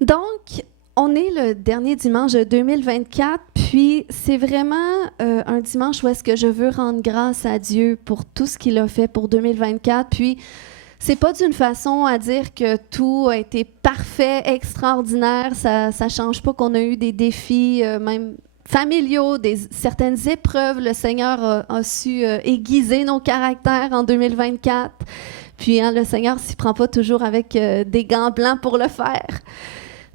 Donc, on est le dernier dimanche de 2024, puis c'est vraiment un dimanche où est-ce que je veux rendre grâce à Dieu pour tout ce qu'il a fait pour 2024. Puis, c'est pas d'une façon à dire que tout a été parfait, extraordinaire. Ça change pas qu'on a eu des défis, même familiaux, certaines épreuves. Le Seigneur a su aiguiser nos caractères en 2024. Puis, le Seigneur s'y prend pas toujours avec des gants blancs pour le faire.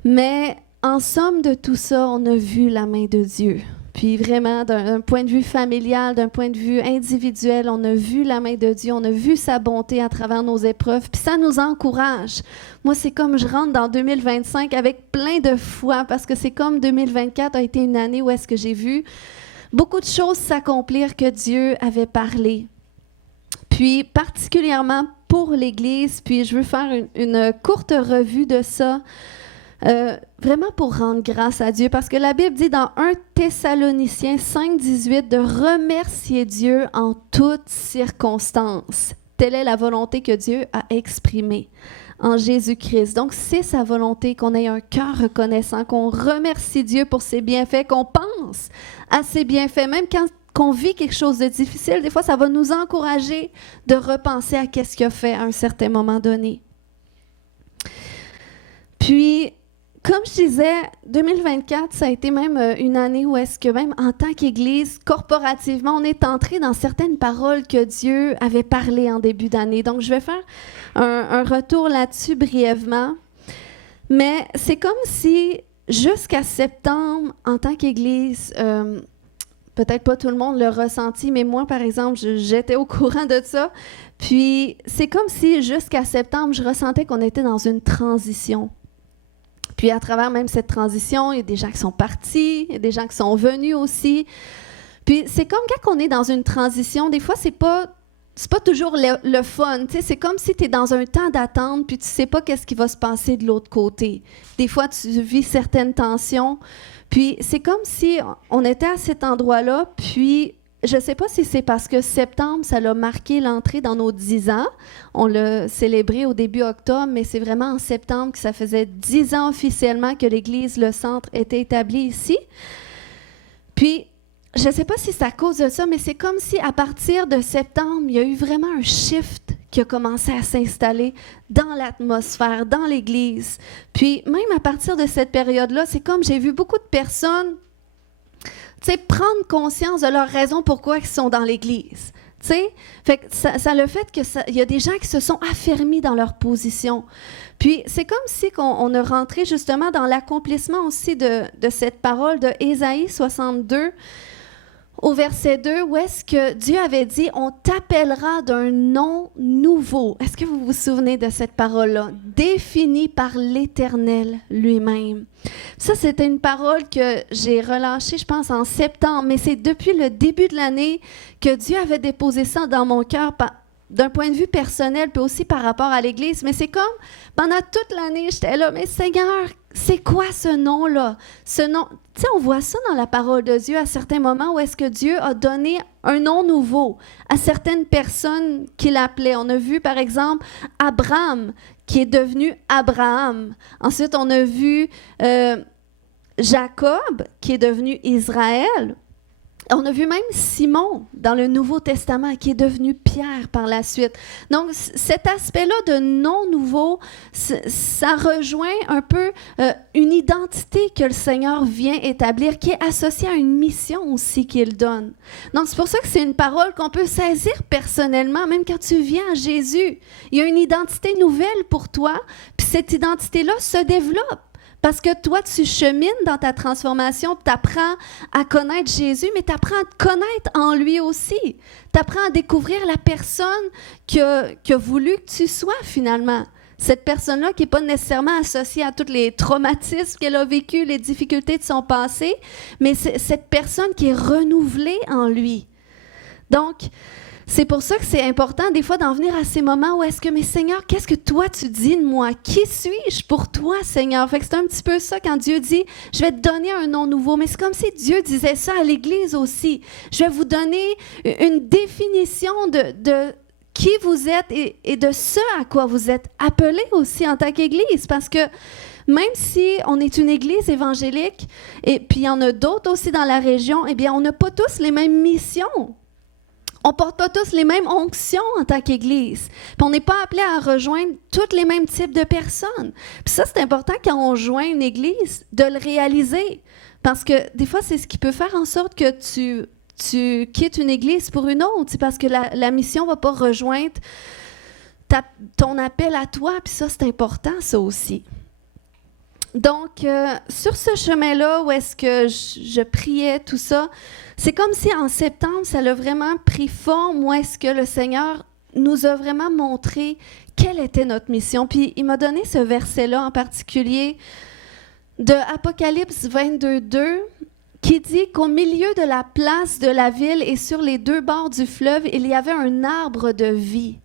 Mais en somme de tout ça, on a vu la main de Dieu. Puis vraiment, d'un point de vue familial, d'un point de vue individuel, on a vu la main de Dieu, on a vu sa bonté à travers nos épreuves. Puis ça nous encourage. Moi, c'est comme je rentre dans 2025 avec plein de foi parce que c'est comme 2024 a été une année où est-ce que j'ai vu beaucoup de choses s'accomplir que Dieu avait parlé. Puis particulièrement pour l'Église, puis je veux faire une courte revue de ça. Vraiment pour rendre grâce à Dieu, parce que la Bible dit dans 1 Thessaloniciens 5,18 de remercier Dieu en toutes circonstances. Telle est la volonté que Dieu a exprimée en Jésus-Christ. Donc, c'est sa volonté qu'on ait un cœur reconnaissant, qu'on remercie Dieu pour ses bienfaits, qu'on pense à ses bienfaits, même quand on vit quelque chose de difficile. Des fois, ça va nous encourager de repenser à qu'est-ce qu'il a fait à un certain moment donné. Puis, comme je disais, 2024, ça a été même une année où est-ce que même en tant qu'Église, corporativement, on est entré dans certaines paroles que Dieu avait parlé en début d'année. Donc, je vais faire un retour là-dessus brièvement. Mais c'est comme si, jusqu'à septembre, en tant qu'Église, peut-être pas tout le monde l'a ressenti, mais moi, par exemple, j'étais au courant de ça. Puis, c'est comme si, jusqu'à septembre, je ressentais qu'on était dans une transition. Puis à travers même cette transition, il y a des gens qui sont partis, il y a des gens qui sont venus aussi. Puis c'est comme quand on est dans une transition, des fois, c'est pas toujours le fun. Tu sais, c'est comme si tu es dans un temps d'attente, puis tu sais pas qu'est-ce qui va se passer de l'autre côté. Des fois, tu vis certaines tensions. Puis c'est comme si on était à cet endroit-là, puis je ne sais pas si c'est parce que septembre, ça l'a marqué l'entrée dans nos 10 ans. On l'a célébré au début octobre, mais c'est vraiment en septembre que ça faisait 10 ans officiellement que l'Église, le centre, était établi ici. Puis, je ne sais pas si c'est à cause de ça, mais c'est comme si à partir de septembre, il y a eu vraiment un shift qui a commencé à s'installer dans l'atmosphère, dans l'Église. Puis, même à partir de cette période-là, c'est comme j'ai vu beaucoup de personnes prendre conscience de leurs raisons pourquoi ils sont dans l'Église. Fait que ça le fait qu'il y a des gens qui se sont affermis dans leur position. Puis c'est comme si on a rentré justement dans l'accomplissement aussi de cette parole de Ésaïe 62, au verset 2, où est-ce que Dieu avait dit « On t'appellera d'un nom nouveau ». Est-ce que vous vous souvenez de cette parole-là? Définie par l'Éternel lui-même. Ça, c'était une parole que j'ai relâchée, je pense, en septembre, mais c'est depuis le début de l'année que Dieu avait déposé ça dans mon cœur d'un point de vue personnel, puis aussi par rapport à l'Église. Mais c'est comme, pendant toute l'année, j'étais là, mais Seigneur, c'est quoi ce nom-là? Ce nom, tu sais, on voit ça dans la parole de Dieu à certains moments où est-ce que Dieu a donné un nom nouveau à certaines personnes qu'il appelait. On a vu, par exemple, Abraham, qui est devenu Abraham. Ensuite, on a vu Jacob, qui est devenu Israël. On a vu même Simon dans le Nouveau Testament qui est devenu Pierre par la suite. Donc, cet aspect-là de nom nouveau, ça rejoint un peu une identité que le Seigneur vient établir, qui est associée à une mission aussi qu'il donne. Donc, c'est pour ça que c'est une parole qu'on peut saisir personnellement, même quand tu viens à Jésus. Il y a une identité nouvelle pour toi, puis cette identité-là se développe. Parce que toi, tu chemines dans ta transformation, tu apprends à connaître Jésus, mais tu apprends à te connaître en lui aussi. Tu apprends à découvrir la personne qui a voulu que tu sois finalement. Cette personne-là qui n'est pas nécessairement associée à tous les traumatismes qu'elle a vécus, les difficultés de son passé, mais c'est cette personne qui est renouvelée en lui. Donc, c'est pour ça que c'est important des fois d'en venir à ces moments où est-ce que, mais Seigneur, qu'est-ce que toi tu dis de moi? Qui suis-je pour toi, Seigneur? Fait que c'est un petit peu ça quand Dieu dit, je vais te donner un nom nouveau. Mais c'est comme si Dieu disait ça à l'Église aussi. Je vais vous donner une définition de qui vous êtes et de ce à quoi vous êtes appelés aussi en tant qu'Église. Parce que même si on est une Église évangélique, et puis il y en a d'autres aussi dans la région, eh bien, on n'a pas tous les mêmes missions. On ne porte pas tous les mêmes onctions en tant qu'Église. Puis on n'est pas appelé à rejoindre tous les mêmes types de personnes. Puis ça, c'est important quand on joint une Église, de le réaliser. Parce que des fois, c'est ce qui peut faire en sorte que tu quittes une Église pour une autre. C'est parce que la mission ne va pas rejoindre ton appel à toi. Puis ça, c'est important, ça aussi. Donc, sur ce chemin-là, où est-ce que je priais, tout ça, c'est comme si en septembre, ça a vraiment pris forme, où est-ce que le Seigneur nous a vraiment montré quelle était notre mission. Puis, il m'a donné ce verset-là en particulier de Apocalypse 22:2, qui dit qu'au milieu de la place de la ville et sur les deux bords du fleuve, il y avait un arbre de vie,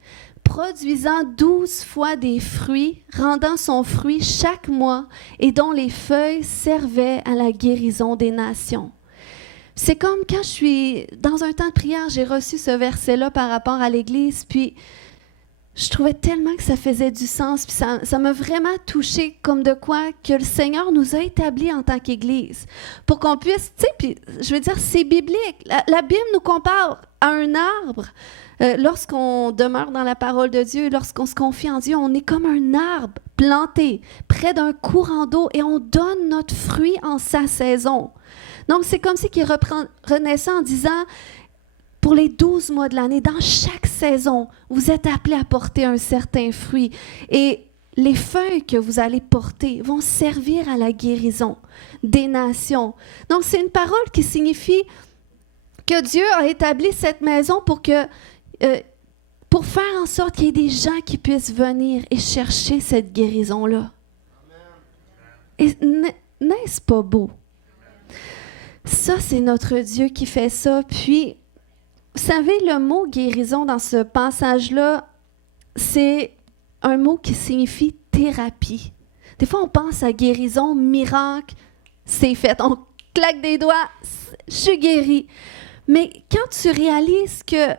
produisant 12 fois des fruits, rendant son fruit chaque mois, et dont les feuilles servaient à la guérison des nations. C'est comme quand je suis dans un temps de prière, j'ai reçu ce verset-là par rapport à l'Église, puis je trouvais tellement que ça faisait du sens, puis ça m'a vraiment touchée, comme de quoi que le Seigneur nous a établis en tant qu'Église, pour qu'on puisse, tu sais, puis je veux dire, c'est biblique. La Bible nous compare à un arbre. Lorsqu'on demeure dans la parole de Dieu, lorsqu'on se confie en Dieu, on est comme un arbre planté près d'un courant d'eau et on donne notre fruit en sa saison. Donc, c'est comme si qu'il renaissait en disant, pour les 12 mois de l'année, dans chaque saison, vous êtes appelés à porter un certain fruit. Et les feuilles que vous allez porter vont servir à la guérison des nations. Donc, c'est une parole qui signifie que Dieu a établi cette maison pour faire en sorte qu'il y ait des gens qui puissent venir et chercher cette guérison-là. Et n'est-ce pas beau? Ça, c'est notre Dieu qui fait ça. Puis, vous savez, le mot guérison dans ce passage-là, c'est un mot qui signifie thérapie. Des fois, on pense à guérison, miracle, c'est fait. On claque des doigts, je suis guéri. Mais quand tu réalises que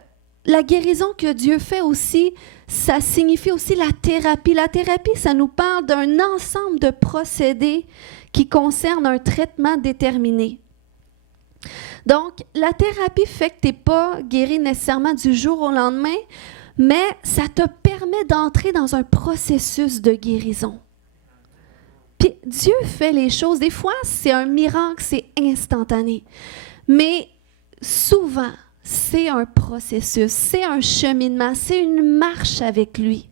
la guérison que Dieu fait aussi, ça signifie aussi la thérapie. La thérapie, ça nous parle d'un ensemble de procédés qui concernent un traitement déterminé. Donc, la thérapie fait que tu n'es pas guéri nécessairement du jour au lendemain, mais ça te permet d'entrer dans un processus de guérison. Puis Dieu fait les choses. Des fois, c'est un miracle, c'est instantané. Mais souvent, c'est un processus, c'est un cheminement, c'est une marche avec lui.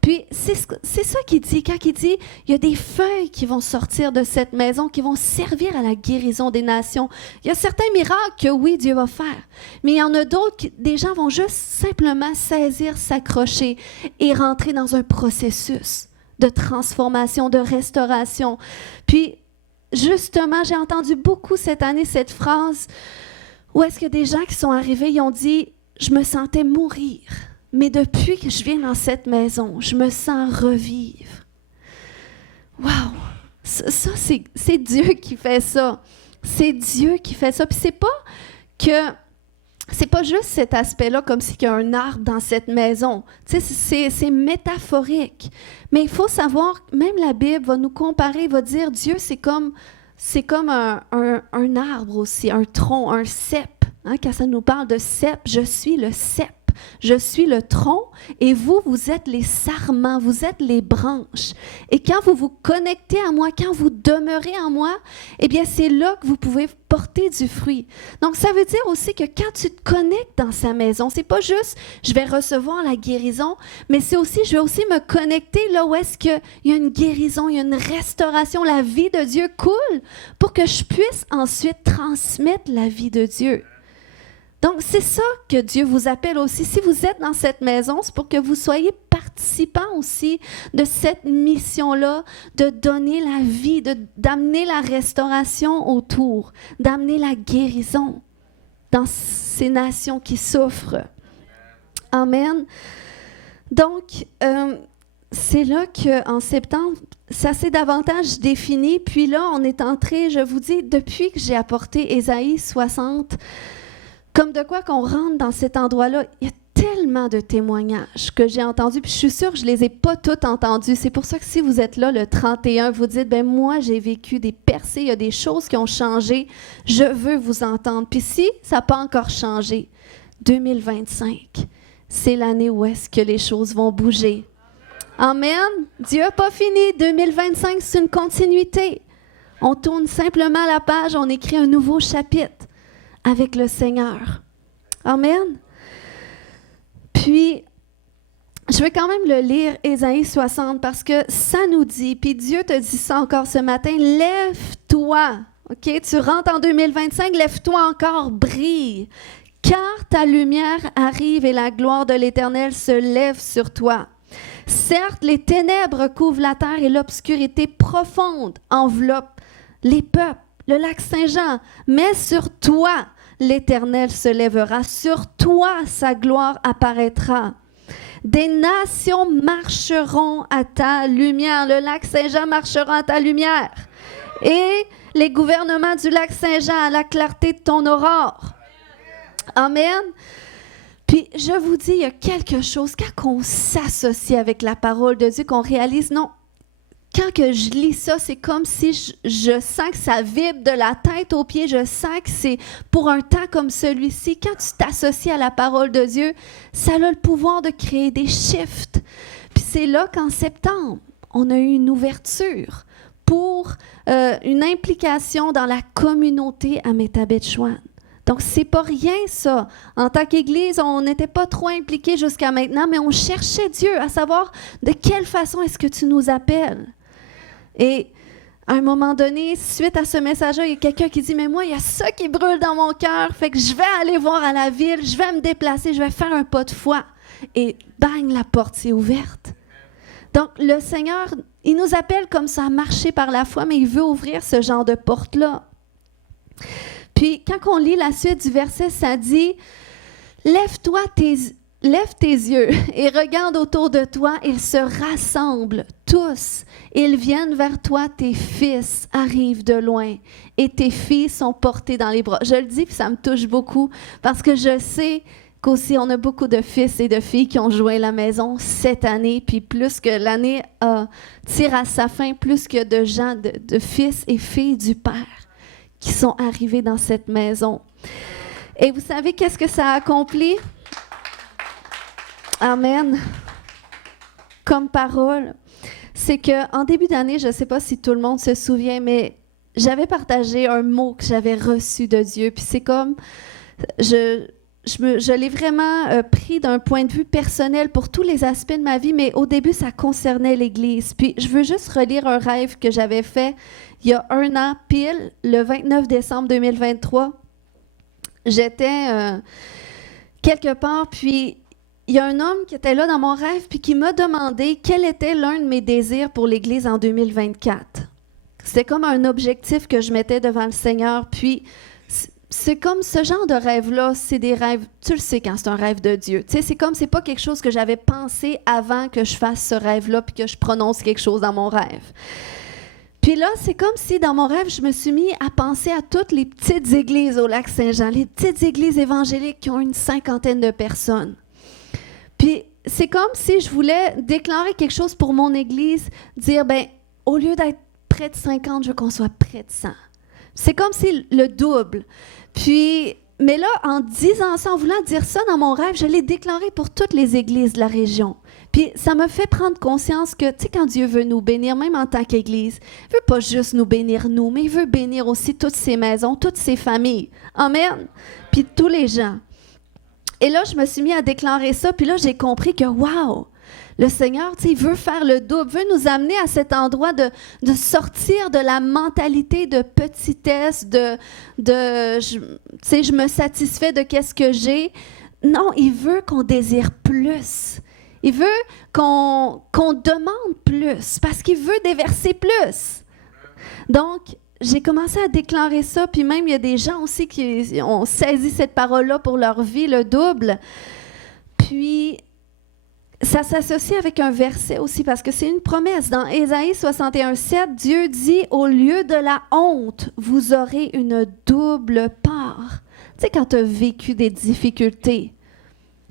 Puis, c'est ça qu'il dit. Quand il dit, il y a des feuilles qui vont sortir de cette maison, qui vont servir à la guérison des nations. Il y a certains miracles que, oui, Dieu va faire. Mais il y en a d'autres que des gens vont juste simplement saisir, s'accrocher et rentrer dans un processus de transformation, de restauration. Puis, justement, j'ai entendu beaucoup cette année cette phrase où est-ce que des gens qui sont arrivés, ils ont dit, je me sentais mourir. Mais depuis que je viens dans cette maison, je me sens revivre. Wow! Ça c'est Dieu qui fait ça. C'est Dieu qui fait ça. Puis c'est pas juste cet aspect-là, comme s'il y a un arbre dans cette maison. Tu sais, c'est métaphorique. Mais il faut savoir, même la Bible va nous comparer, va dire, Dieu, c'est comme un arbre aussi, un tronc, un cep. Hein, quand ça nous parle de cep, je suis le cep. Je suis le tronc et vous êtes les sarments, vous êtes les branches. Et quand vous vous connectez à moi, quand vous demeurez en moi, eh bien, c'est là que vous pouvez porter du fruit. Donc, ça veut dire aussi que quand tu te connectes dans sa maison, c'est pas juste je vais recevoir la guérison, mais c'est aussi, je vais aussi me connecter là où est-ce qu'il y a une guérison, il y a une restauration, la vie de Dieu coule pour que je puisse ensuite transmettre la vie de Dieu. Donc, c'est ça que Dieu vous appelle aussi. Si vous êtes dans cette maison, c'est pour que vous soyez participants aussi de cette mission-là, de donner la vie, d'amener la restauration autour, d'amener la guérison dans ces nations qui souffrent. Amen. Donc, c'est là qu'en septembre, ça s'est davantage défini. Puis là, on est entré, je vous dis, depuis que j'ai apporté Ésaïe 60, comme de quoi qu'on rentre dans cet endroit-là, il y a tellement de témoignages que j'ai entendus, puis je suis sûre que je ne les ai pas tous entendus. C'est pour ça que si vous êtes là le 31, vous dites, ben moi, j'ai vécu des percées, il y a des choses qui ont changé, je veux vous entendre. Puis si ça n'a pas encore changé, 2025, c'est l'année où est-ce que les choses vont bouger. Amen. Dieu n'a pas fini. 2025, c'est une continuité. On tourne simplement la page, on écrit un nouveau chapitre avec le Seigneur. Amen. Puis, je vais quand même le lire, Ésaïe 60, parce que ça nous dit, puis Dieu te dit ça encore ce matin, lève-toi, ok? Tu rentres en 2025, lève-toi encore, brille, car ta lumière arrive et la gloire de l'Éternel se lève sur toi. Certes, les ténèbres couvrent la terre et l'obscurité profonde enveloppe les peuples, le lac Saint-Jean, mais sur toi, l'Éternel se lèvera, sur toi, sa gloire apparaîtra. Des nations marcheront à ta lumière, le lac Saint-Jean marchera à ta lumière, et les gouvernements du lac Saint-Jean à la clarté de ton aurore. Amen. Puis, je vous dis, il y a quelque chose, quand on s'associe avec la parole de Dieu, qu'on réalise, non, quand que je lis ça, c'est comme si je sens que ça vibre de la tête aux pieds, je sens que c'est pour un temps comme celui-ci. Quand tu t'associes à la parole de Dieu, ça a le pouvoir de créer des shifts. Puis c'est là qu'en septembre, on a eu une ouverture pour une implication dans la communauté à Métabetchouan. Donc, c'est pas rien, ça. En tant qu'Église, on n'était pas trop impliqués jusqu'à maintenant, mais on cherchait Dieu à savoir de quelle façon est-ce que tu nous appelles. Et à un moment donné, suite à ce message-là, il y a quelqu'un qui dit « Mais moi, il y a ça qui brûle dans mon cœur, fait que je vais aller voir à la ville, je vais me déplacer, je vais faire un pas de foi. » Et bang, la porte s'est ouverte. Donc, le Seigneur, il nous appelle comme ça à marcher par la foi, mais il veut ouvrir ce genre de porte-là. Puis, quand on lit la suite du verset, ça dit « Lève tes yeux et regarde autour de toi, ils se rassemblent tous. Ils viennent vers toi, tes fils arrivent de loin et tes filles sont portées dans les bras. » Je le dis, puis ça me touche beaucoup parce que je sais qu'aussi on a beaucoup de fils et de filles qui ont joint la maison cette année, puis plus que l'année tire à sa fin, plus que de gens, de fils et filles du Père qui sont arrivés dans cette maison. Et vous savez qu'est-ce que ça a accompli? Amen. Comme parole, c'est qu'en début d'année, je ne sais pas si tout le monde se souvient, mais j'avais partagé un mot que j'avais reçu de Dieu. Puis c'est comme, je l'ai vraiment pris d'un point de vue personnel pour tous les aspects de ma vie, mais au début, ça concernait l'Église. Puis je veux juste relire un rêve que j'avais fait il y a 1 an pile, le 29 décembre 2023. J'étais quelque part, puis il y a un homme qui était là dans mon rêve puis qui m'a demandé quel était l'un de mes désirs pour l'Église en 2024. C'était comme un objectif que je mettais devant le Seigneur. Puis c'est comme ce genre de rêve-là, c'est des rêves, tu le sais quand c'est un rêve de Dieu. Tu sais, c'est comme, c'est pas quelque chose que j'avais pensé avant que je fasse ce rêve-là puis que je prononce quelque chose dans mon rêve. Puis là, c'est comme si dans mon rêve, je me suis mis à penser à toutes les petites églises au lac Saint-Jean, les petites églises évangéliques qui ont une 50aine de personnes. Puis c'est comme si je voulais déclarer quelque chose pour mon Église, dire, ben au lieu d'être près de 50, je veux qu'on soit près de 100. C'est comme si le double. Puis, mais là, en disant ça, en voulant dire ça dans mon rêve, je l'ai déclaré pour toutes les églises de la région. Puis ça me fait prendre conscience que, tu sais, quand Dieu veut nous bénir, même en tant qu'Église, il ne veut pas juste nous bénir nous, mais il veut bénir aussi toutes ces maisons, toutes ces familles. Amen. Puis tous les gens. Et là, je me suis mis à déclarer ça, puis là, j'ai compris que, wow, le Seigneur, tu sais, il veut faire le double, veut nous amener à cet endroit de sortir de la mentalité de petitesse, tu sais, je me satisfais de qu'est-ce que j'ai. Non, il veut qu'on désire plus. Il veut qu'on demande plus, parce qu'il veut déverser plus. Donc, j'ai commencé à déclarer ça, puis même il y a des gens aussi qui ont saisi cette parole-là pour leur vie, le double. Puis, ça s'associe avec un verset aussi, parce que c'est une promesse. Dans Ésaïe 61, 7, Dieu dit « Au lieu de la honte, vous aurez une double part. » Tu sais, quand tu as vécu des difficultés,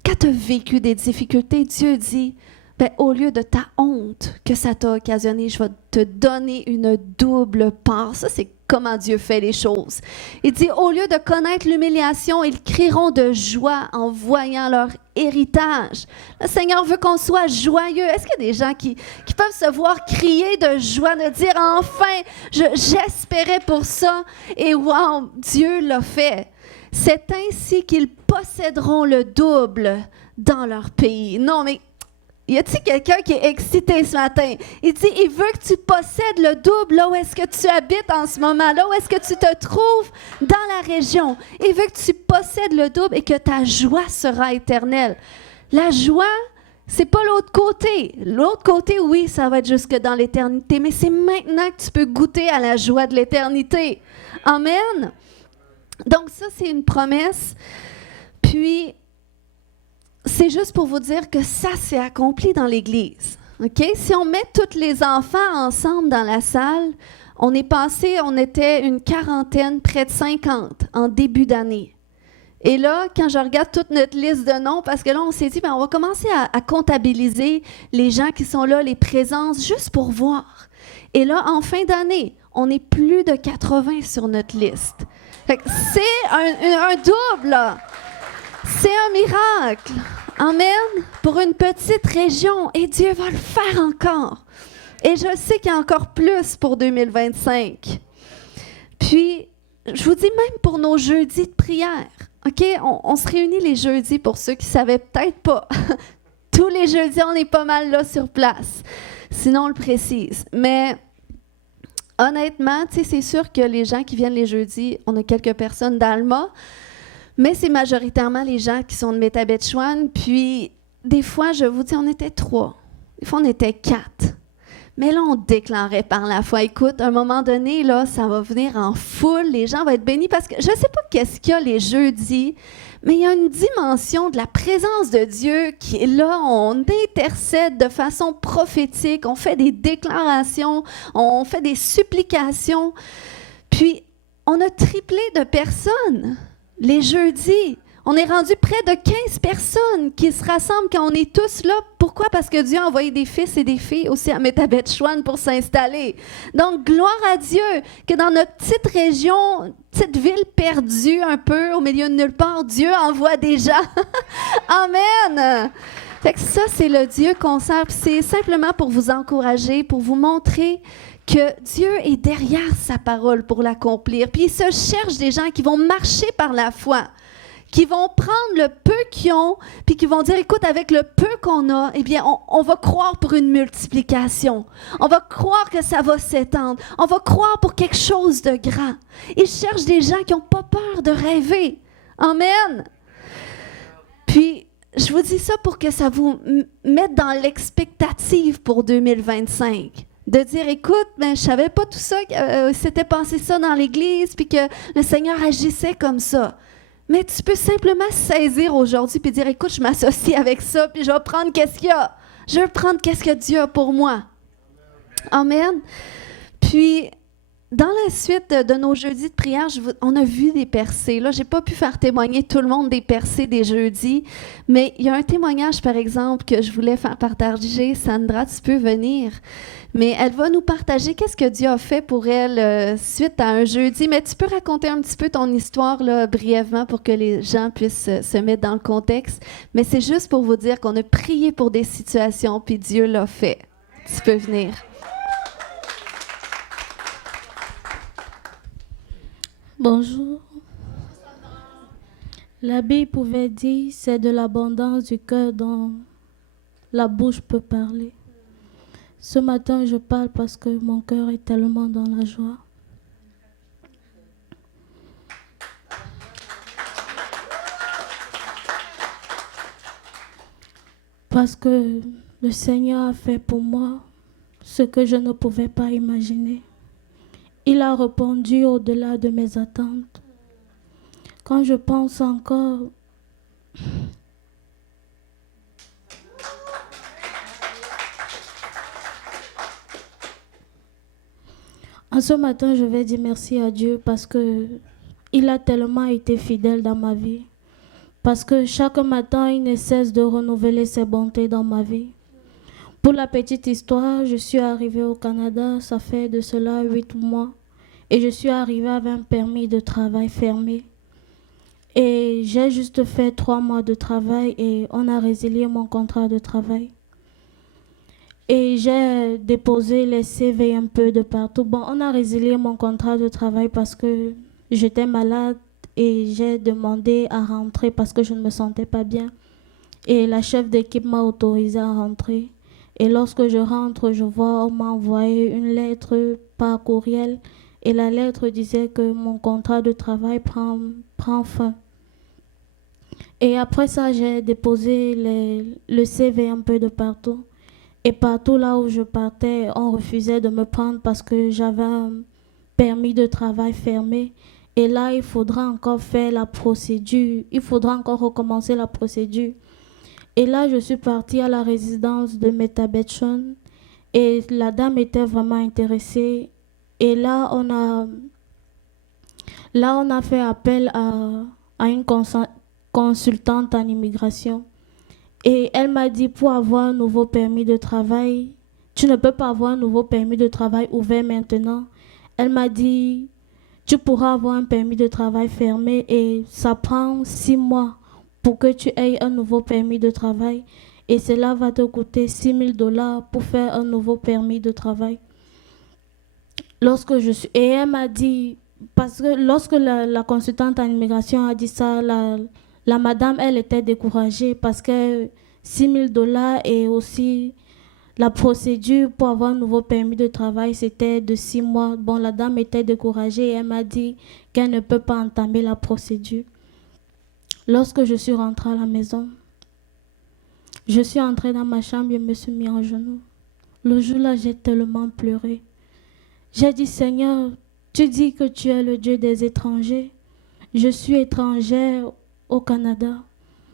quand tu as vécu des difficultés, Dieu dit, ben, au lieu de ta honte que ça t'a occasionné, je vais te donner une double part. Ça, c'est comment Dieu fait les choses. Il dit, au lieu de connaître l'humiliation, ils crieront de joie en voyant leur héritage. Le Seigneur veut qu'on soit joyeux. Est-ce qu'il y a des gens qui peuvent se voir crier de joie, de dire, enfin, j'espérais pour ça, et wow, Dieu l'a fait. C'est ainsi qu'ils posséderont le double dans leur pays. Non, mais y a-t-il quelqu'un qui est excité ce matin? Il dit, il veut que tu possèdes le double là où est-ce que tu habites en ce moment, là où est-ce que tu te trouves dans la région. Il veut que tu possèdes le double et que ta joie sera éternelle. La joie, c'est pas l'autre côté. L'autre côté, oui, ça va être jusque dans l'éternité, mais c'est maintenant que tu peux goûter à la joie de l'éternité. Amen. Donc ça, c'est une promesse. Puis, c'est juste pour vous dire que ça s'est accompli dans l'Église. OK? Si on met tous les enfants ensemble dans la salle, on était une quarantaine, près de 50 en début d'année. Et là, quand je regarde toute notre liste de noms, parce que là, on s'est dit, on va commencer à comptabiliser les gens qui sont là, les présences, juste pour voir. Et là, en fin d'année, on est plus de 80 sur notre liste. Fait que c'est un double, là. C'est un miracle. Amen. Pour une petite région. Et Dieu va le faire encore. Et je sais qu'il y a encore plus pour 2025. Puis, je vous dis même pour nos jeudis de prière. OK? On se réunit les jeudis pour ceux qui ne savaient peut-être pas. Tous les jeudis, on est pas mal là sur place. Sinon, on le précise. Mais honnêtement, c'est sûr que les gens qui viennent les jeudis, on a quelques personnes d'Alma. Mais c'est majoritairement les gens qui sont de Métabetchouane. Puis, des fois, je vous dis, on était 3. Des fois, on était 4. Mais là, on déclarait par la foi. Écoute, à un moment donné, là, ça va venir en foule. Les gens vont être bénis parce que je ne sais pas qu'est-ce qu'il y a les jeudis, mais il y a une dimension de la présence de Dieu qui est là. On intercède de façon prophétique. On fait des déclarations. On fait des supplications. Puis, on a triplé de personnes. Les jeudis, on est rendu près de 15 personnes qui se rassemblent quand on est tous là. Pourquoi? Parce que Dieu a envoyé des fils et des filles aussi à Métabetchouane pour s'installer. Donc, gloire à Dieu que dans notre petite région, petite ville perdue un peu au milieu de nulle part, Dieu envoie des gens. Amen! Fait que ça, c'est le Dieu qu'on sert. C'est simplement pour vous encourager, pour vous montrer que Dieu est derrière sa parole pour l'accomplir. Puis il se cherche des gens qui vont marcher par la foi, qui vont prendre le peu qu'ils ont, puis qui vont dire, écoute, avec le peu qu'on a, eh bien, on va croire pour une multiplication. On va croire que ça va s'étendre. On va croire pour quelque chose de grand. Il cherche des gens qui n'ont pas peur de rêver. Amen. Puis, je vous dis ça pour que ça vous mette dans l'expectative pour 2025. De dire, écoute, je ne savais pas tout ça, s'était passé ça dans l'Église, puis que le Seigneur agissait comme ça. Mais tu peux simplement saisir aujourd'hui, puis dire, écoute, je m'associe avec ça, puis je vais prendre qu'est-ce qu'il y a. Je vais prendre qu'est-ce que Dieu a pour moi. Amen. Puis, dans la suite de nos jeudis de prière, on a vu des percées. Là, je n'ai pas pu faire témoigner tout le monde des percées des jeudis, mais il y a un témoignage, par exemple, que je voulais faire partager. Sandra, tu peux venir. Mais elle va nous partager qu'est-ce que Dieu a fait pour elle suite à un jeudi. Mais tu peux raconter un petit peu ton histoire là, brièvement pour que les gens puissent se mettre dans le contexte. Mais c'est juste pour vous dire qu'on a prié pour des situations, puis Dieu l'a fait. Tu peux venir. Bonjour. La Bible pouvait dire, c'est de l'abondance du cœur dont la bouche peut parler. Ce matin, je parle parce que mon cœur est tellement dans la joie. Parce que le Seigneur a fait pour moi ce que je ne pouvais pas imaginer. Il a répondu au-delà de mes attentes. Quand je pense encore, en ce matin, je vais dire merci à Dieu parce que il a tellement été fidèle dans ma vie. parce que chaque matin, il ne cesse de renouveler ses bontés dans ma vie. Pour la petite histoire, je suis arrivée au Canada, ça fait de cela 8 mois, et je suis arrivée avec un permis de travail fermé. Et j'ai juste fait 3 mois de travail et on a résilié mon contrat de travail. Et j'ai déposé les CV un peu de partout. Bon, on a résilié mon contrat de travail parce que j'étais malade et j'ai demandé à rentrer parce que je ne me sentais pas bien. Et la chef d'équipe m'a autorisé à rentrer. Et lorsque je rentre, je vois, on m'a envoyé une lettre par courriel. Et la lettre disait que mon contrat de travail prend fin. Et après ça, j'ai déposé le CV un peu de partout. Et partout là où je partais, on refusait de me prendre parce que j'avais un permis de travail fermé. Et là, il faudra encore faire la procédure. Il faudra encore recommencer la procédure. Et là, je suis partie à la résidence de Metabetchon. Et la dame était vraiment intéressée. Et là, on a fait appel à une consultante en immigration. Et elle m'a dit, pour avoir un nouveau permis de travail, tu ne peux pas avoir un nouveau permis de travail ouvert maintenant. Elle m'a dit, tu pourras avoir un permis de travail fermé et ça prend 6 mois pour que tu aies un nouveau permis de travail. Et cela va te coûter $6,000 pour faire un nouveau permis de travail. Et elle m'a dit, parce que lorsque la consultante en immigration a dit ça, la madame, elle était découragée parce que $6,000 et aussi la procédure pour avoir un nouveau permis de travail, c'était de 6 mois. Bon, la dame était découragée et elle m'a dit qu'elle ne peut pas entamer la procédure. Lorsque je suis rentrée à la maison, je suis entrée dans ma chambre et me suis mis en genoux. Le jour-là, j'ai tellement pleuré. J'ai dit, Seigneur, tu dis que tu es le Dieu des étrangers. Je suis étrangère au Canada.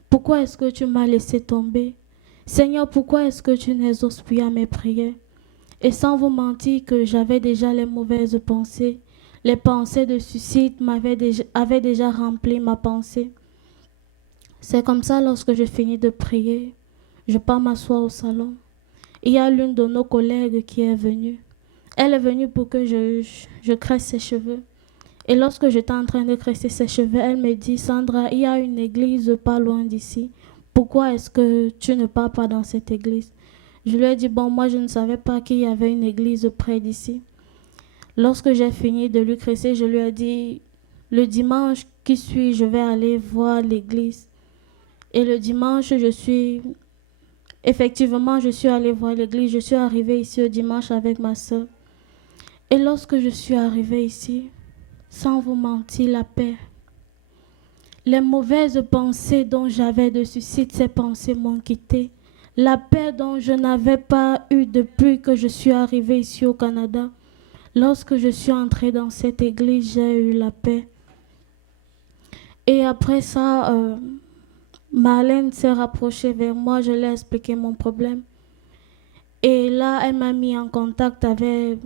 Pourquoi est-ce que tu m'as laissé tomber? Seigneur, pourquoi est-ce que tu n'exauces plus à mes prières? Et sans vous mentir que j'avais déjà les mauvaises pensées. Les pensées de suicide avaient déjà rempli ma pensée. C'est comme ça, lorsque je finis de prier, je pars m'asseoir au salon. Il y a l'une de nos collègues qui est venue. Elle est venue pour que je cresse ses cheveux. Et lorsque j'étais en train de cresser ses cheveux, elle me dit, Sandra, il y a une église pas loin d'ici. Pourquoi est-ce que tu ne pars pas dans cette église? Je lui ai dit, bon, moi je ne savais pas qu'il y avait une église près d'ici. Lorsque j'ai fini de lui cresser, je lui ai dit, le dimanche qui suit, je vais aller voir l'église. Et le dimanche, effectivement, je suis allée voir l'église. Je suis arrivée ici le dimanche avec ma soeur. Et lorsque je suis arrivée ici, sans vous mentir, la paix. Les mauvaises pensées dont j'avais de suicide, ces pensées m'ont quitté. La paix dont je n'avais pas eu depuis que je suis arrivée ici au Canada. Lorsque je suis entrée dans cette église, j'ai eu la paix. Et après ça, Marlène s'est rapprochée vers moi, je lui ai expliqué mon problème. Et là, elle m'a mis en contact avec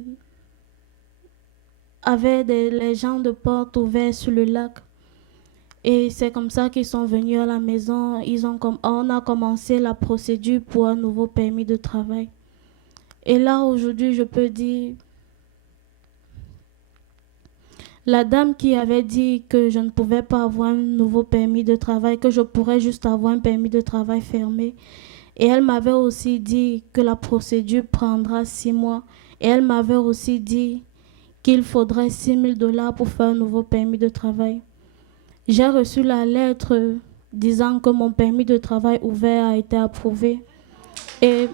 les gens de Porte Ouverte sur le lac. Et c'est comme ça qu'ils sont venus à la maison. On a commencé la procédure pour un nouveau permis de travail. Et là, aujourd'hui, je peux dire, la dame qui avait dit que je ne pouvais pas avoir un nouveau permis de travail, que je pourrais juste avoir un permis de travail fermé. Et elle m'avait aussi dit que la procédure prendra 6 mois. Et elle m'avait aussi dit qu'il faudrait $6,000 pour faire un nouveau permis de travail. J'ai reçu la lettre disant que mon permis de travail ouvert a été approuvé. Et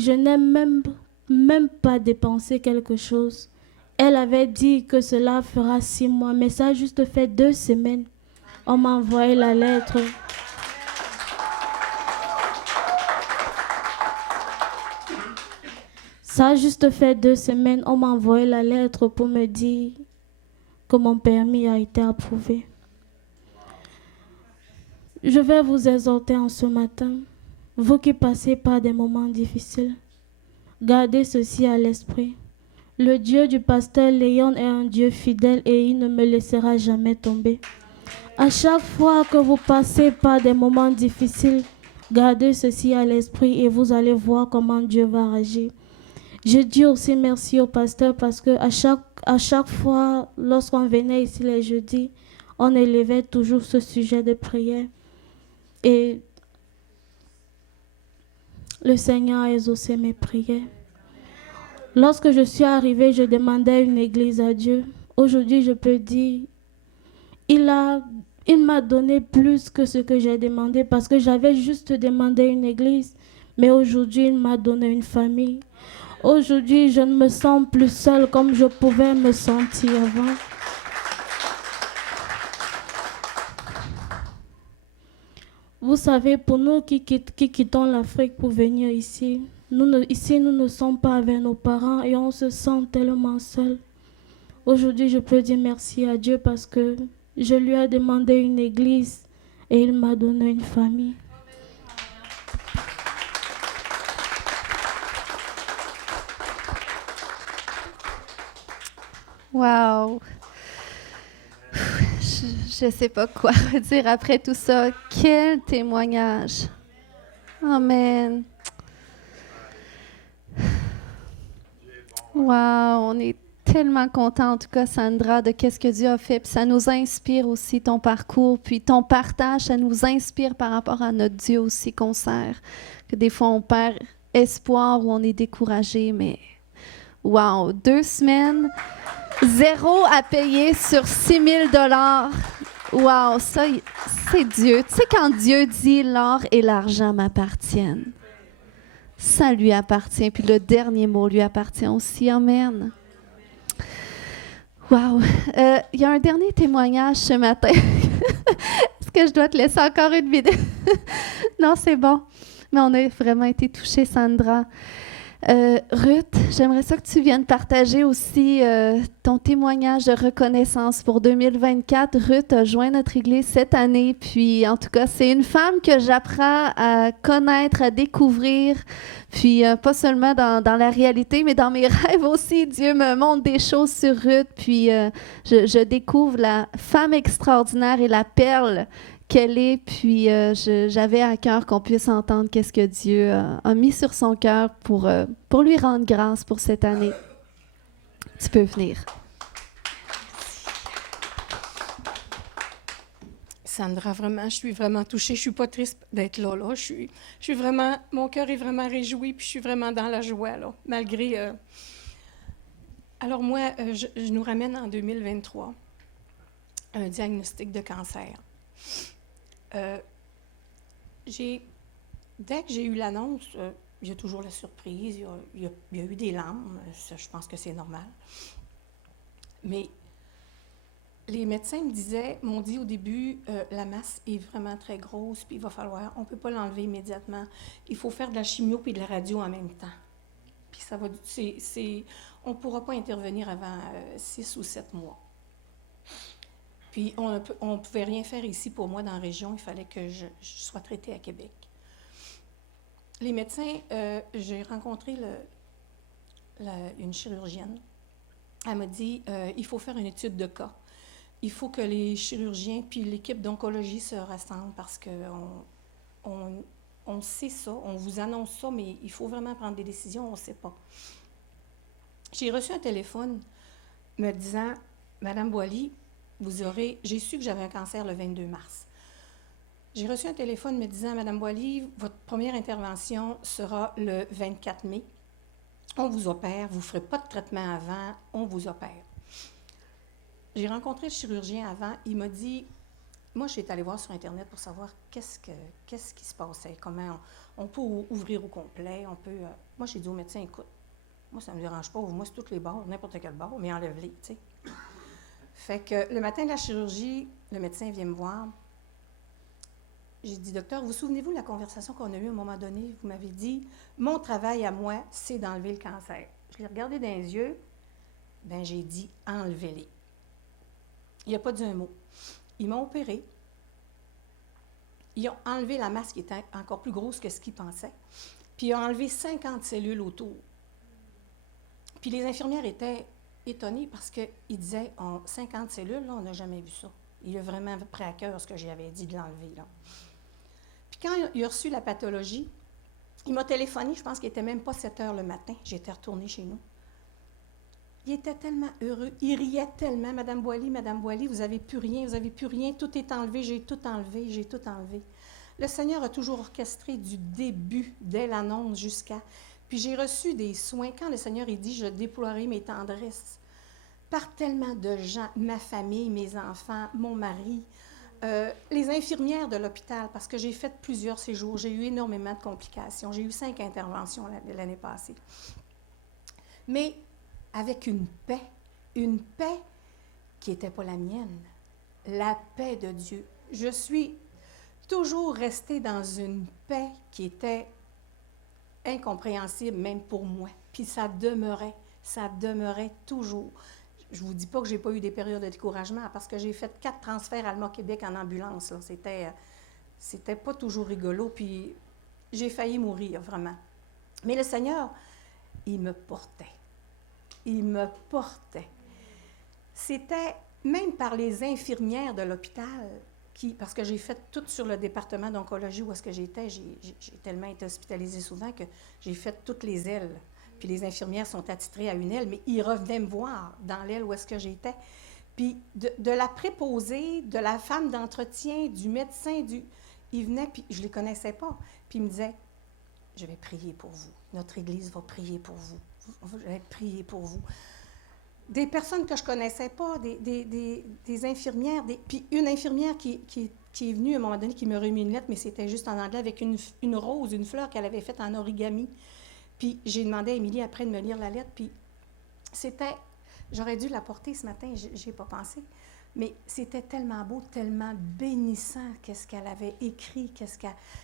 je n'ai même pas dépensé quelque chose. Elle avait dit que cela fera 6 mois, mais ça a juste fait 2 semaines. On m'a envoyé la lettre. Ça a juste fait 2 semaines. On m'a envoyé la lettre pour me dire que mon permis a été approuvé. Je vais vous exhorter en ce matin, vous qui passez par des moments difficiles, gardez ceci à l'esprit. Le Dieu du pasteur Léon est un Dieu fidèle et il ne me laissera jamais tomber. À chaque fois que vous passez par des moments difficiles, gardez ceci à l'esprit et vous allez voir comment Dieu va agir. Je dis aussi merci au pasteur parce que à chaque fois, lorsqu'on venait ici les jeudis, on élevait toujours ce sujet de prière. Et le Seigneur a exaucé mes prières. Lorsque je suis arrivée, je demandais une église à Dieu. Aujourd'hui, je peux dire, il m'a donné plus que ce que j'ai demandé parce que j'avais juste demandé une église. Mais aujourd'hui, il m'a donné une famille. Aujourd'hui, je ne me sens plus seule comme je pouvais me sentir avant. Vous savez, pour nous qui quittons l'Afrique pour venir ici, nous ne sommes pas avec nos parents et on se sent tellement seul. Aujourd'hui, je peux dire merci à Dieu parce que je lui ai demandé une église et il m'a donné une famille. Wow! Je ne sais pas quoi dire après tout ça. Quel témoignage! Amen! Wow! On est tellement contents, en tout cas, Sandra, de qu'est-ce que Dieu a fait. Puis ça nous inspire aussi, ton parcours. Puis ton partage, ça nous inspire par rapport à notre Dieu aussi qu'on sert. Que des fois, on perd espoir ou on est découragé, mais wow! 2 semaines, 0 à payer sur 6 000 $. Wow! Ça, c'est Dieu. Tu sais, quand Dieu dit « l'or et l'argent m'appartiennent », ça lui appartient. Puis le dernier mot lui appartient aussi. Amen. Wow! Il y a un dernier témoignage ce matin. Est-ce que je dois te laisser encore une vidéo? Non, c'est bon. Mais on a vraiment été touchés, Sandra. Ruth, j'aimerais ça que tu viennes partager aussi ton témoignage de reconnaissance pour 2024. Ruth a joint notre Église cette année, puis en tout cas, c'est une femme que j'apprends à connaître, à découvrir, puis pas seulement dans la réalité, mais dans mes rêves aussi. Dieu me montre des choses sur Ruth, puis je découvre la femme extraordinaire et la perle qu'elle est, puis j'avais à cœur qu'on puisse entendre qu'est-ce que Dieu a mis sur son cœur pour lui rendre grâce pour cette année. Tu peux venir. Sandra, vraiment, je suis vraiment touchée. Je suis pas triste d'être là. Je suis vraiment, mon cœur est vraiment réjoui, puis je suis vraiment dans la joie, là, malgré... Alors moi, je nous ramène en 2023, un diagnostic de cancer. Dès que j'ai eu l'annonce, il y a toujours la surprise, il y a eu des larmes, ça, je pense que c'est normal. Mais les médecins m'ont dit au début, la masse est vraiment très grosse, puis on ne peut pas l'enlever immédiatement. Il faut faire de la chimio puis de la radio en même temps. Puis on ne pourra pas intervenir avant 6 ou 7 mois. Puis, on ne pouvait rien faire ici pour moi dans la région. Il fallait que je sois traitée à Québec. Les médecins, j'ai rencontré une chirurgienne. Elle m'a dit, il faut faire une étude de cas. Il faut que les chirurgiens puis l'équipe d'oncologie se rassemblent parce qu'on sait ça, on vous annonce ça, mais il faut vraiment prendre des décisions, on ne sait pas. J'ai reçu un téléphone me disant, « Madame Boily, j'ai su que j'avais un cancer le 22 mars. J'ai reçu un téléphone me disant, « Madame Boily, votre première intervention sera le 24 mai. On vous opère, vous ne ferez pas de traitement avant, on vous opère. » J'ai rencontré le chirurgien avant, il m'a dit, moi je suis allée voir sur Internet pour savoir qu'est-ce qui se passait, comment on peut ouvrir au complet, moi j'ai dit au médecin, écoute, moi ça ne me dérange pas, moi c'est toutes les bords, n'importe quel bord, mais enlève-les, tu sais. Fait que le matin de la chirurgie, le médecin vient me voir. J'ai dit, docteur, vous souvenez-vous de la conversation qu'on a eue à un moment donné? Vous m'avez dit, mon travail à moi, c'est d'enlever le cancer. Je l'ai regardé dans les yeux, j'ai dit, enlevez-les. Il n'a pas dit un mot. Ils m'ont opéré. Ils ont enlevé la masse qui était encore plus grosse que ce qu'ils pensaient. Puis ils ont enlevé 50 cellules autour. Puis les infirmières étaient étonnées parce qu'ils disaient, 50 cellules, là, on n'a jamais vu ça. Il a vraiment pris à cœur ce que j'avais dit de l'enlever, là. Puis quand il a reçu la pathologie, il m'a téléphoné, je pense qu'il n'était même pas 7 heures le matin. J'étais retournée chez nous. Il était tellement heureux, il riait tellement. Madame Boily, vous n'avez plus rien, tout est enlevé, j'ai tout enlevé. Le Seigneur a toujours orchestré du début, dès l'annonce jusqu'à... Puis j'ai reçu des soins. Quand le Seigneur il dit, je déploierai mes tendresses par tellement de gens, ma famille, mes enfants, mon mari, les infirmières de l'hôpital, parce que j'ai fait plusieurs séjours, j'ai eu énormément de complications. J'ai eu 5 interventions l'année passée. Mais avec une paix qui n'était pas la mienne, la paix de Dieu. Je suis toujours restée dans une paix qui était incompréhensible, même pour moi. Puis ça demeurait toujours. Je ne vous dis pas que je n'ai pas eu des périodes de découragement, parce que j'ai fait 4 transferts Alma-Québec en ambulance. Là. C'était pas toujours rigolo, puis j'ai failli mourir, vraiment. Mais le Seigneur, il me portait. C'était même par les infirmières de l'hôpital, parce que j'ai fait tout sur le département d'oncologie où est-ce que j'étais. J'ai tellement été hospitalisée souvent que j'ai fait toutes les ailes. Puis les infirmières sont attitrées à une aile, mais ils revenaient me voir dans l'aile où est-ce que j'étais. Puis de la préposée, de la femme d'entretien, du médecin, ils venaient, puis je ne les connaissais pas. Puis ils me disaient, je vais prier pour vous. Notre Église va prier pour vous. Je vais prier pour vous. Des personnes que je ne connaissais pas, des infirmières, puis une infirmière qui est venue à un moment donné, qui me remis une lettre, mais c'était juste en anglais, avec une rose, une fleur qu'elle avait faite en origami. Puis j'ai demandé à Émilie après de me lire la lettre, puis j'aurais dû la porter ce matin, je n'y ai pas pensé, mais c'était tellement beau, tellement bénissant, qu'est-ce qu'elle avait écrit,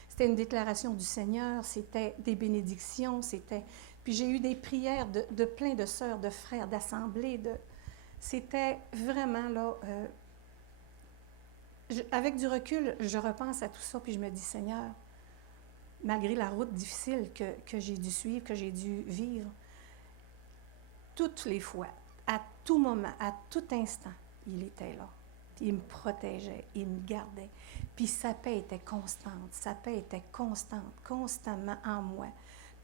c'était une déclaration du Seigneur, c'était des bénédictions, puis j'ai eu des prières de plein de sœurs, de frères, d'assemblées, c'était vraiment là, avec du recul, je repense à tout ça, puis je me dis, Seigneur, malgré la route difficile que j'ai dû suivre, que j'ai dû vivre, toutes les fois, à tout moment, à tout instant, il était là. Il me protégeait, il me gardait. Puis sa paix était constante, constamment en moi,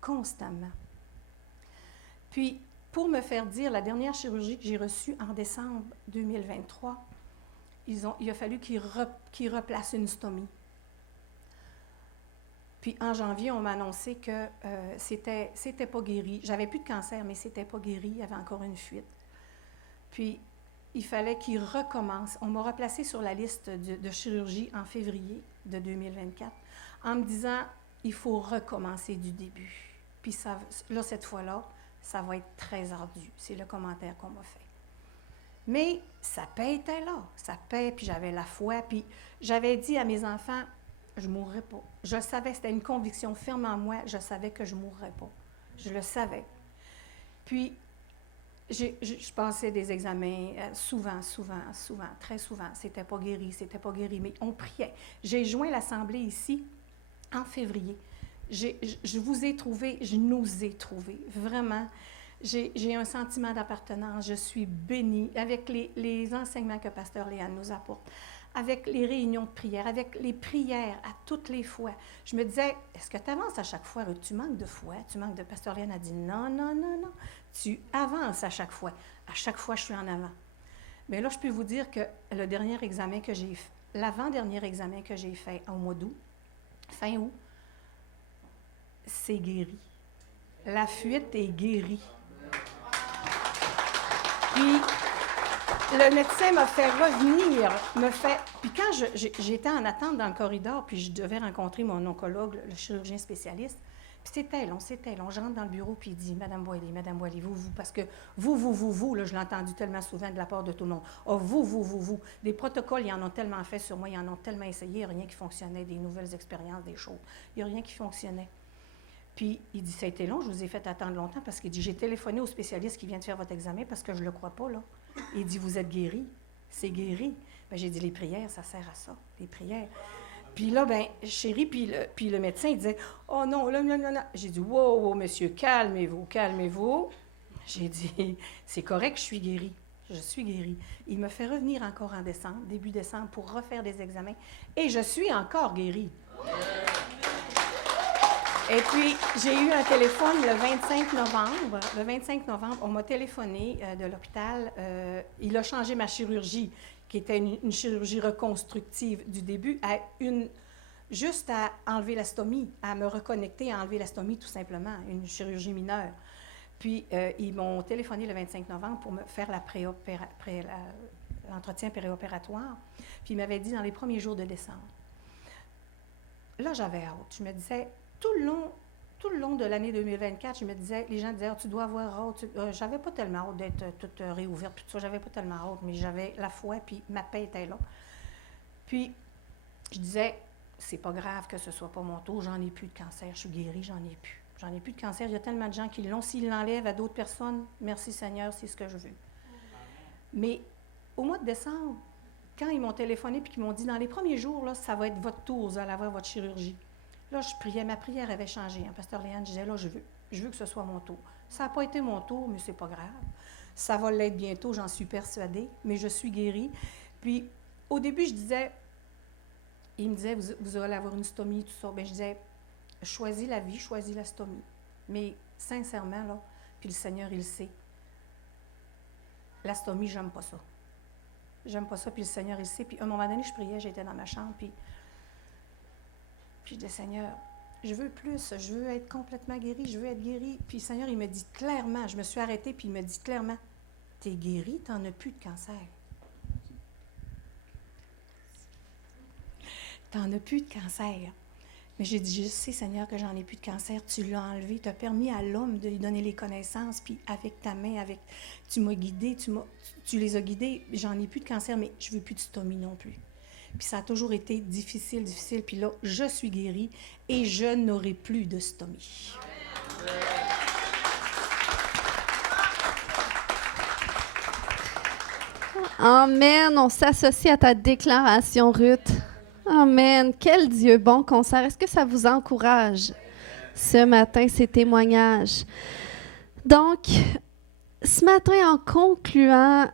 constamment. Puis, pour me faire dire, la dernière chirurgie que j'ai reçue en décembre 2023, il a fallu qu'ils replacent une stomie. Puis en janvier, on m'a annoncé que c'était pas guéri. J'avais plus de cancer, mais c'était pas guéri. Il y avait encore une fuite. Puis il fallait qu'il recommence. On m'a replacée sur la liste de chirurgie en février de 2024 en me disant, il faut recommencer du début. Puis ça, là, cette fois-là, ça va être très ardu. C'est le commentaire qu'on m'a fait. Mais sa paix était là. Sa paix, puis j'avais la foi. Puis j'avais dit à mes enfants, je ne mourrais pas. Je savais, c'était une conviction ferme en moi, je savais que je ne mourrais pas. Je le savais. Puis, je passais des examens souvent, très souvent. C'était pas guéri, mais on priait. J'ai joint l'Assemblée ici en février. Je vous ai trouvé, je nous ai trouvés, vraiment. J'ai un sentiment d'appartenance, je suis bénie avec les enseignements que Pasteur Léane nous apporte, avec les réunions de prière, avec les prières à toutes les fois. Je me disais, est-ce que tu avances à chaque fois? Tu manques de foi, tu manques de... Pasteur Léane a dit, non. Tu avances à chaque fois. À chaque fois, je suis en avant. Mais là, je peux vous dire que le dernier examen que j'ai fait, l'avant-dernier examen que j'ai fait au mois d'août, fin août, c'est guéri. La fuite est guérie. Puis, le médecin m'a fait revenir, Puis quand j'étais en attente dans le corridor, puis je devais rencontrer mon oncologue, le chirurgien spécialiste, puis c'était long. Je rentre dans le bureau, puis il dit, Madame Boily, vous, parce que vous, là, je l'ai entendu tellement souvent de la part de tout le monde. Oh, vous. Des protocoles, ils en ont tellement fait sur moi, ils en ont tellement essayé, il n'y a rien qui fonctionnait, des nouvelles expériences, des choses. Il n'y a rien qui fonctionnait. Puis, il dit, ça a été long, je vous ai fait attendre longtemps, parce qu'il dit, j'ai téléphoné au spécialiste qui vient de faire votre examen, parce que je ne le crois pas, là. Il dit, vous êtes guéri. C'est guéri. Bien, j'ai dit, les prières, ça sert à ça, les prières. Puis là, bien, chérie, puis le médecin, il disait, oh non, là. J'ai dit, wow, monsieur, calmez-vous. J'ai dit, c'est correct, je suis guérie. Je suis guérie. Il me fait revenir encore en décembre, début décembre, pour refaire des examens. Et je suis encore guérie. Et puis, j'ai eu un téléphone le 25 novembre. Le 25 novembre, on m'a téléphoné de l'hôpital. Il a changé ma chirurgie, qui était une chirurgie reconstructive du début, à juste à enlever la stomie, à me reconnecter, à enlever la stomie tout simplement, une chirurgie mineure. Puis, ils m'ont téléphoné le 25 novembre pour me faire l'entretien péréopératoire. Puis, ils m'avaient dit dans les premiers jours de décembre. Là, j'avais hâte. Je me disais, tout le long de l'année 2024, je me disais, les gens disaient, tu dois avoir hâte. J'avais pas tellement hâte d'être toute réouverte, puis tout ça. J'avais pas tellement hâte, mais j'avais la foi, puis ma paix était là. Puis, je disais, c'est pas grave que ce soit pas mon tour, j'en ai plus de cancer, je suis guérie, j'en ai plus. J'en ai plus de cancer. Il y a tellement de gens qui l'ont. S'ils l'enlèvent à d'autres personnes, merci Seigneur, c'est ce que je veux. Mais au mois de décembre, quand ils m'ont téléphoné et qu'ils m'ont dit, dans les premiers jours, là, ça va être votre tour, vous allez avoir votre chirurgie. Là, je priais, ma prière avait changé. Pasteur Léane disait, là, je veux que ce soit mon tour. Ça n'a pas été mon tour, mais c'est pas grave. Ça va l'être bientôt, j'en suis persuadée, mais je suis guérie. Puis, au début, je disais, il me disait, vous allez avoir une stomie, tout ça. Bien, je disais, choisis la vie, choisis la stomie. Mais sincèrement, là, puis le Seigneur, il le sait, la stomie, j'aime pas ça. J'aime pas ça, puis le Seigneur, il le sait. Puis à un moment donné, je priais, j'étais dans ma chambre, puis je disais, Seigneur, je veux plus, je veux être complètement guérie, je veux être guérie. Puis le Seigneur, il me dit clairement, je me suis arrêtée, puis il me dit clairement, t'es guérie, t'en as plus de cancer. T'en as plus de cancer. Mais j'ai dit, je sais, Seigneur, que j'en ai plus de cancer. Tu l'as enlevé. Tu as permis à l'homme de lui donner les connaissances. Puis avec ta main, tu m'as guidée, tu les as guidés. J'en ai plus de cancer, mais je ne veux plus de stomie non plus. Puis ça a toujours été difficile. Puis là, je suis guérie et je n'aurai plus de stomie. Amen. On s'associe à ta déclaration, Ruth. Amen. Quel Dieu bon concert. Est-ce que ça vous encourage ce matin, ces témoignages? Donc, ce matin, en concluant,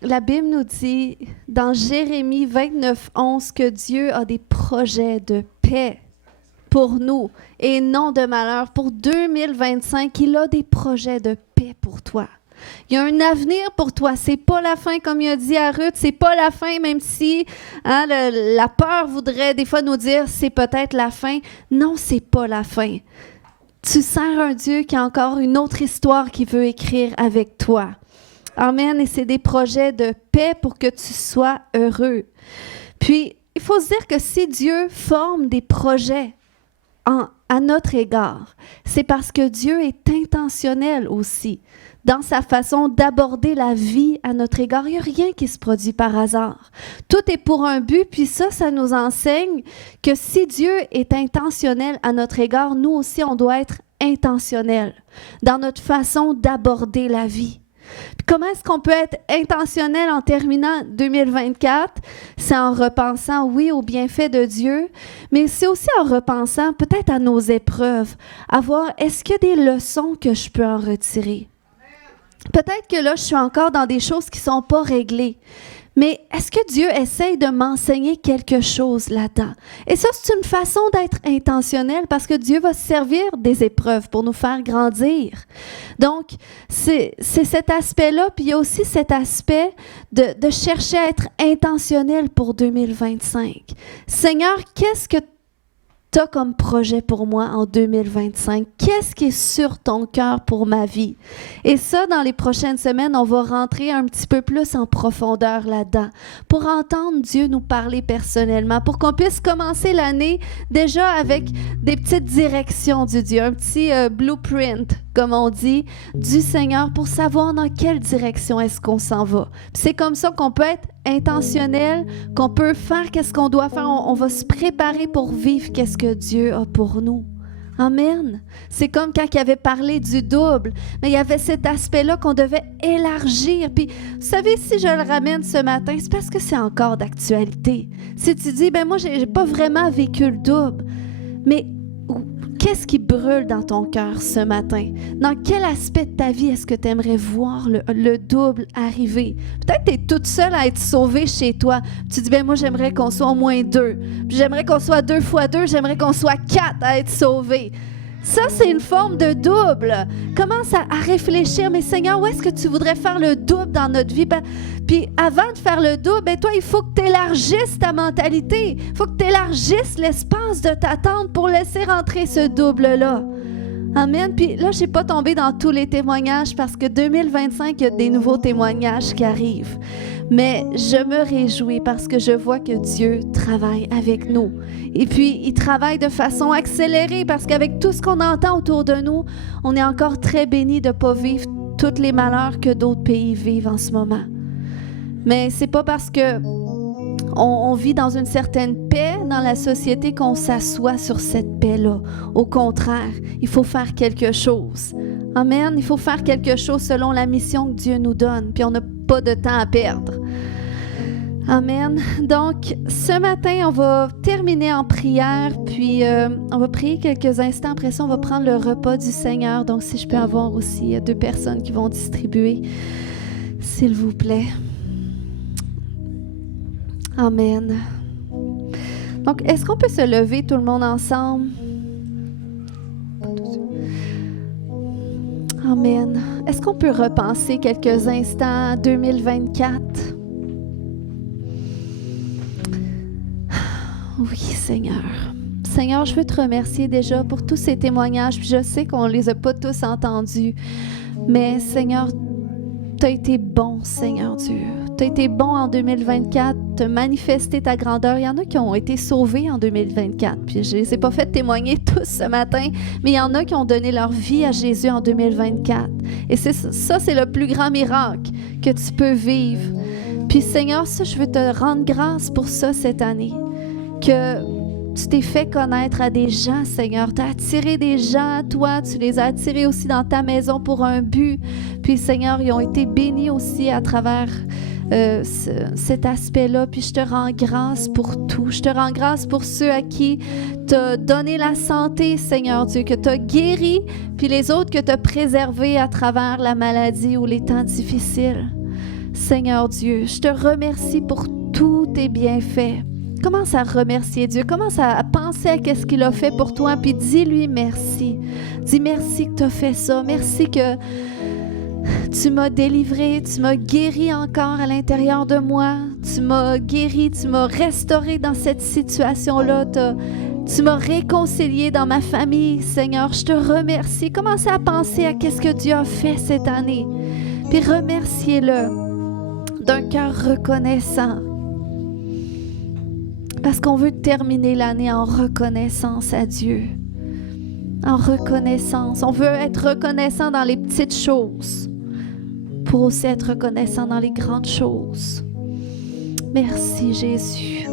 la Bible nous dit dans Jérémie 29:11 que Dieu a des projets de paix pour nous et non de malheur. Pour 2025, il a des projets de paix pour toi. Il y a un avenir pour toi. C'est pas la fin, comme il a dit à Ruth. C'est pas la fin, même si la peur voudrait des fois nous dire c'est peut-être la fin. Non, c'est pas la fin. Tu sers un Dieu qui a encore une autre histoire qu'il veut écrire avec toi. Amen. Et c'est des projets de paix pour que tu sois heureux. Puis, il faut se dire que si Dieu forme des projets à notre égard, c'est parce que Dieu est intentionnel aussi dans sa façon d'aborder la vie à notre égard. Il n'y a rien qui se produit par hasard. Tout est pour un but, puis ça nous enseigne que si Dieu est intentionnel à notre égard, nous aussi, on doit être intentionnel dans notre façon d'aborder la vie. Puis comment est-ce qu'on peut être intentionnel en terminant 2024? C'est en repensant, oui, aux bienfaits de Dieu, mais c'est aussi en repensant peut-être à nos épreuves, à voir, est-ce qu'il y a des leçons que je peux en retirer? Peut-être que là, je suis encore dans des choses qui ne sont pas réglées. Mais est-ce que Dieu essaye de m'enseigner quelque chose là-dedans? Et ça, c'est une façon d'être intentionnel parce que Dieu va se servir des épreuves pour nous faire grandir. Donc, c'est cet aspect-là. Puis il y a aussi cet aspect de chercher à être intentionnel pour 2025. Seigneur, qu'est-ce que tu as comme projet pour moi en 2025? Qu'est-ce qui est sur ton cœur pour ma vie? Et ça, dans les prochaines semaines, on va rentrer un petit peu plus en profondeur là-dedans pour entendre Dieu nous parler personnellement, pour qu'on puisse commencer l'année déjà avec des petites directions du Dieu, un petit blueprint, comme on dit, du Seigneur pour savoir dans quelle direction est-ce qu'on s'en va. Puis c'est comme ça qu'on peut être intentionnel, qu'on peut faire qu'est-ce qu'on doit faire. On va se préparer pour vivre qu'est-ce que Dieu a pour nous. Amen. C'est comme quand il avait parlé du double, mais il y avait cet aspect-là qu'on devait élargir. Puis, vous savez, si je le ramène ce matin, c'est parce que c'est encore d'actualité. Si tu dis, ben moi, j'ai pas vraiment vécu le double, mais qu'est-ce qui brûle dans ton cœur ce matin? Dans quel aspect de ta vie est-ce que tu aimerais voir le double arriver? Peut-être que tu es toute seule à être sauvée chez toi. Tu dis, moi, j'aimerais qu'on soit au moins 2. Puis j'aimerais qu'on soit 2 fois 2. J'aimerais qu'on soit 4 à être sauvés. Ça, c'est une forme de double. Commence à réfléchir, mais Seigneur, où est-ce que tu voudrais faire le double dans notre vie? Puis avant de faire le double, toi, il faut que tu élargisses ta mentalité. Il faut que tu élargisses l'espace de ta tente pour laisser rentrer ce double-là. Amen. Puis là, je n'ai pas tombé dans tous les témoignages parce que 2025, il y a des nouveaux témoignages qui arrivent. Mais je me réjouis parce que je vois que Dieu travaille avec nous. Et puis, il travaille de façon accélérée parce qu'avec tout ce qu'on entend autour de nous, on est encore très bénis de ne pas vivre tous les malheurs que d'autres pays vivent en ce moment. Mais c'est pas parce que on vit dans une certaine paix dans la société qu'on s'assoit sur cette paix-là. Au contraire, il faut faire quelque chose. Amen. Il faut faire quelque chose selon la mission que Dieu nous donne. Puis on n'a pas de temps à perdre. Amen. Donc, ce matin, on va terminer en prière. Puis, on va prier quelques instants. Après ça, on va prendre le repas du Seigneur. Donc, si je peux avoir aussi 2 personnes qui vont distribuer, s'il vous plaît. Amen. Donc, est-ce qu'on peut se lever tout le monde ensemble? Amen. Est-ce qu'on peut repenser quelques instants à 2024? Oui, Seigneur. Seigneur, je veux te remercier déjà pour tous ces témoignages. Puis je sais qu'on ne les a pas tous entendus. Mais Seigneur, tu as été bon, Seigneur Dieu. Tu as été bon en 2024, tu as manifesté ta grandeur. Il y en a qui ont été sauvés en 2024. Puis je ne les ai pas fait témoigner tous ce matin, mais il y en a qui ont donné leur vie à Jésus en 2024. Et ça, c'est le plus grand miracle que tu peux vivre. Puis Seigneur, ça, je veux te rendre grâce pour ça cette année. Que tu t'es fait connaître à des gens, Seigneur. Tu as attiré des gens à toi. Tu les as attirés aussi dans ta maison pour un but. Puis, Seigneur, ils ont été bénis aussi à travers cet aspect-là. Puis, je te rends grâce pour tout. Je te rends grâce pour ceux à qui tu as donné la santé, Seigneur Dieu, que tu as guéri, puis les autres que tu as préservés à travers la maladie ou les temps difficiles. Seigneur Dieu, je te remercie pour tous tes bienfaits. Commence à remercier Dieu. Commence à penser à ce qu'il a fait pour toi. Puis dis-lui merci. Dis merci que tu as fait ça. Merci que tu m'as délivré. Tu m'as guéri encore à l'intérieur de moi. Tu m'as guéri. Tu m'as restauré dans cette situation-là. Tu m'as réconcilié dans ma famille. Seigneur, je te remercie. Commence à penser à ce que Dieu a fait cette année. Puis remerciez-le d'un cœur reconnaissant. Parce qu'on veut terminer l'année en reconnaissance à Dieu. En reconnaissance. On veut être reconnaissant dans les petites choses pour aussi être reconnaissant dans les grandes choses. Merci Jésus.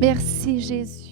Merci Jésus.